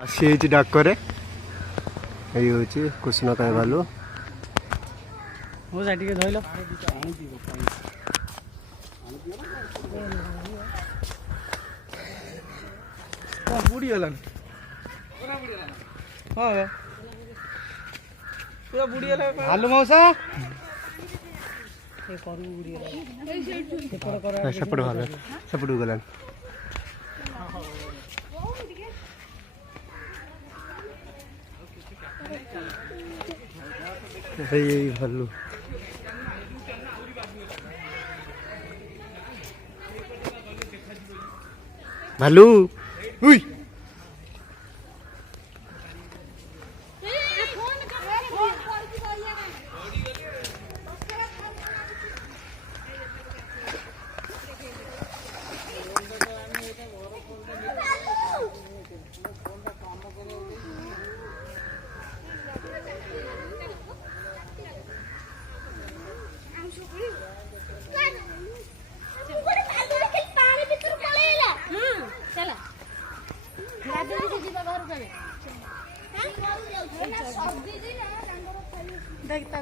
आसी डाकरे ये कृष्णकाय भालू धरल बुड़ी गला हाँ पूरा बुड़ी गला भालू मौसा सेपट भालू सेपट गलान भालू भालू उई देखता